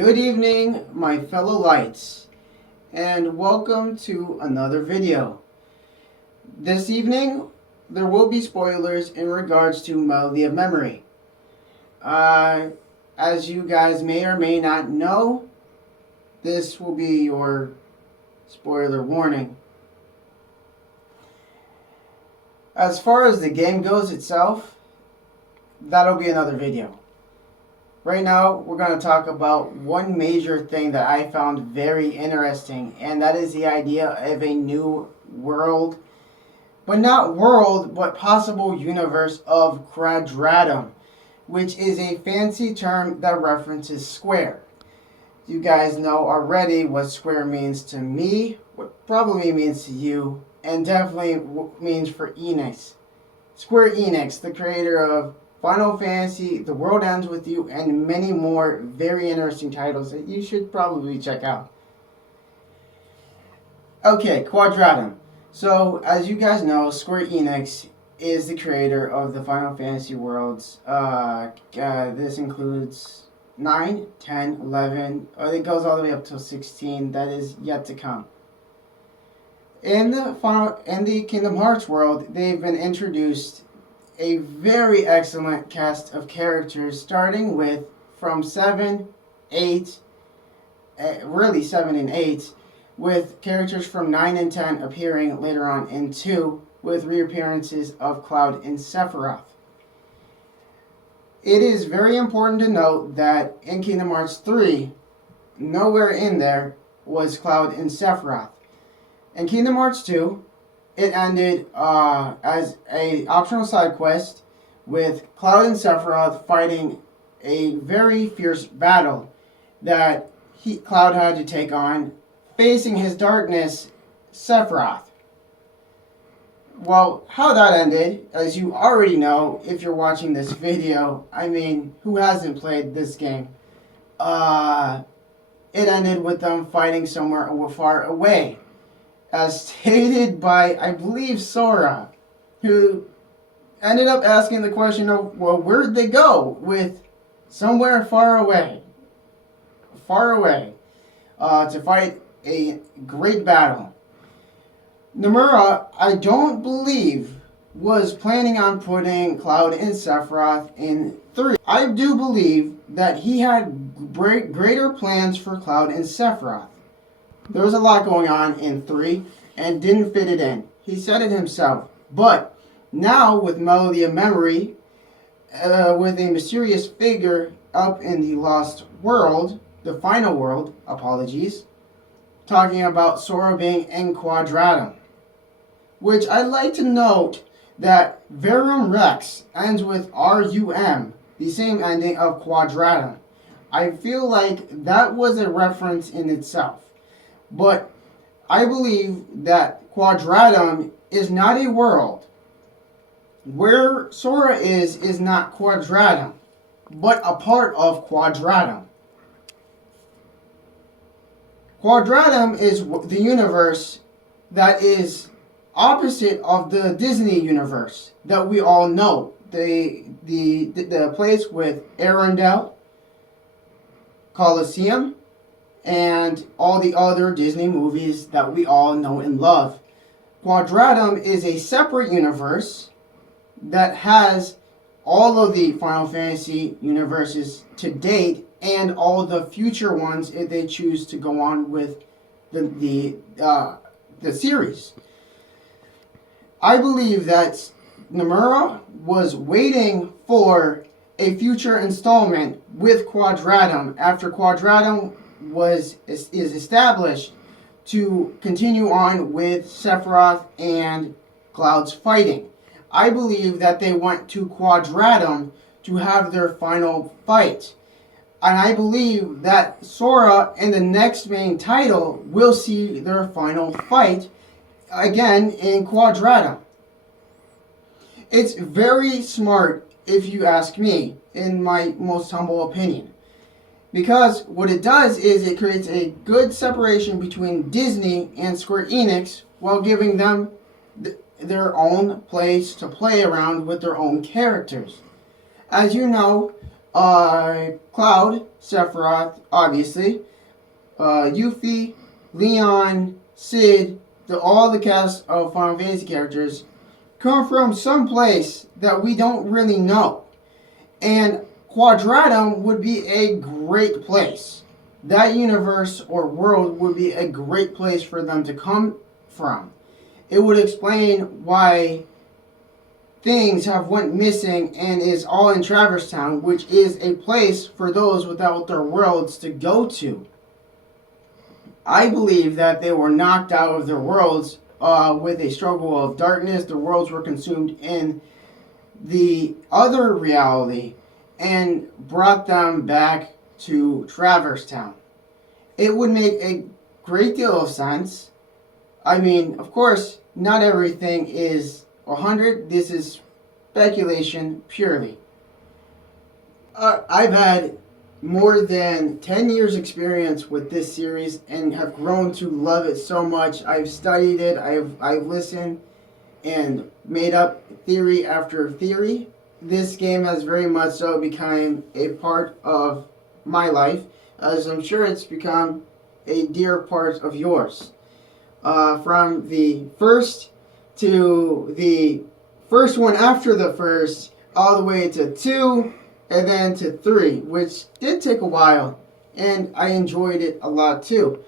Good evening, my fellow lights, and welcome to another video. This evening, there will be spoilers in regards to Melody of Memory. As you guys may or may not know, this will be your spoiler warning. As far as the game goes itself, that'll be another video. Right now, we're going to talk about one major thing that I found very interesting, and that is the idea of a new world, but not world, but possible universe of Quadratum, which is a fancy term that references square. You guys know already what square means to me, what probably means to you, and definitely means for Enix. Square Enix, the creator of Final Fantasy, The World Ends With You, and many more very interesting titles that you should probably check out. Okay, Quadratum. So, as you guys know, Square Enix is the creator of the Final Fantasy worlds. This includes 9, 10, 11, it goes all the way up to 16. That is yet to come. In the Kingdom Hearts world, they've been introduced a very excellent cast of characters, starting with from 7, 8, really 7 and 8, with characters from 9 and 10 appearing later on in 2, with reappearances of Cloud and Sephiroth. It is very important to note that in Kingdom Hearts 3, nowhere in there was Cloud and Sephiroth. In Kingdom Hearts 2, it ended as an optional side quest with Cloud and Sephiroth fighting a very fierce battle that Cloud had to take on, facing his darkness, Sephiroth. Well, how that ended, as you already know if you're watching this video, I mean, who hasn't played this game? It ended with them fighting somewhere far away, as stated by, I believe, Sora, who ended up asking the question of, well, where'd they go with somewhere far away, to fight a great battle. Nomura, I don't believe, was planning on putting Cloud and Sephiroth in 3. I do believe that he had greater plans for Cloud and Sephiroth. There was a lot going on in 3 and didn't fit it in. He said it himself. But now with Melody of Memory, with a mysterious figure up in the Lost World, the final world, apologies, talking about Sora being in Quadratum. Which I'd like to note that Verum Rex ends with RUM, the same ending of Quadratum. I feel like that was a reference in itself. But I believe that Quadratum is not a world. Where Sora is not Quadratum, but a part of Quadratum. Quadratum is the universe that is opposite of the Disney universe that we all know. The place with Arendelle, Colosseum, and all the other Disney movies that we all know and love. Quadratum is a separate universe that has all of the Final Fantasy universes to date and all the future ones if they choose to go on with the series. I believe that Nomura was waiting for a future installment with Quadratum after Quadratum is established to continue on with Sephiroth and Cloud's fighting. I believe that they went to Quadratum to have their final fight. And I believe that Sora in the next main title will see their final fight again in Quadratum. It's very smart, if you ask me, in my most humble opinion. Because what it does is it creates a good separation between Disney and Square Enix while giving them their own place to play around with their own characters. As you know, Cloud, Sephiroth, obviously, Yuffie, Leon, Sid, all the cast of Final Fantasy characters come from some place that we don't really know. And Quadratum would be a great place. That universe or world would be a great place for them to come from. It would explain why things have went missing and is all in Traverse Town, which is a place for those without their worlds to go to. I believe that they were knocked out of their worlds with a struggle of darkness. Their worlds were consumed in the other reality and brought them back to Traverse Town. It would make a great deal of sense. I mean, of course, not everything is 100. This is speculation purely. I've had more than 10 years experience with this series and have grown to love it so much. I've studied it, I've listened and made up theory after theory. This game has very much so become a part of my life, as I'm sure it's become a dear part of yours. From the first to the first one after the first, all the way to 2, and then to 3, which did take a while, and I enjoyed it a lot too.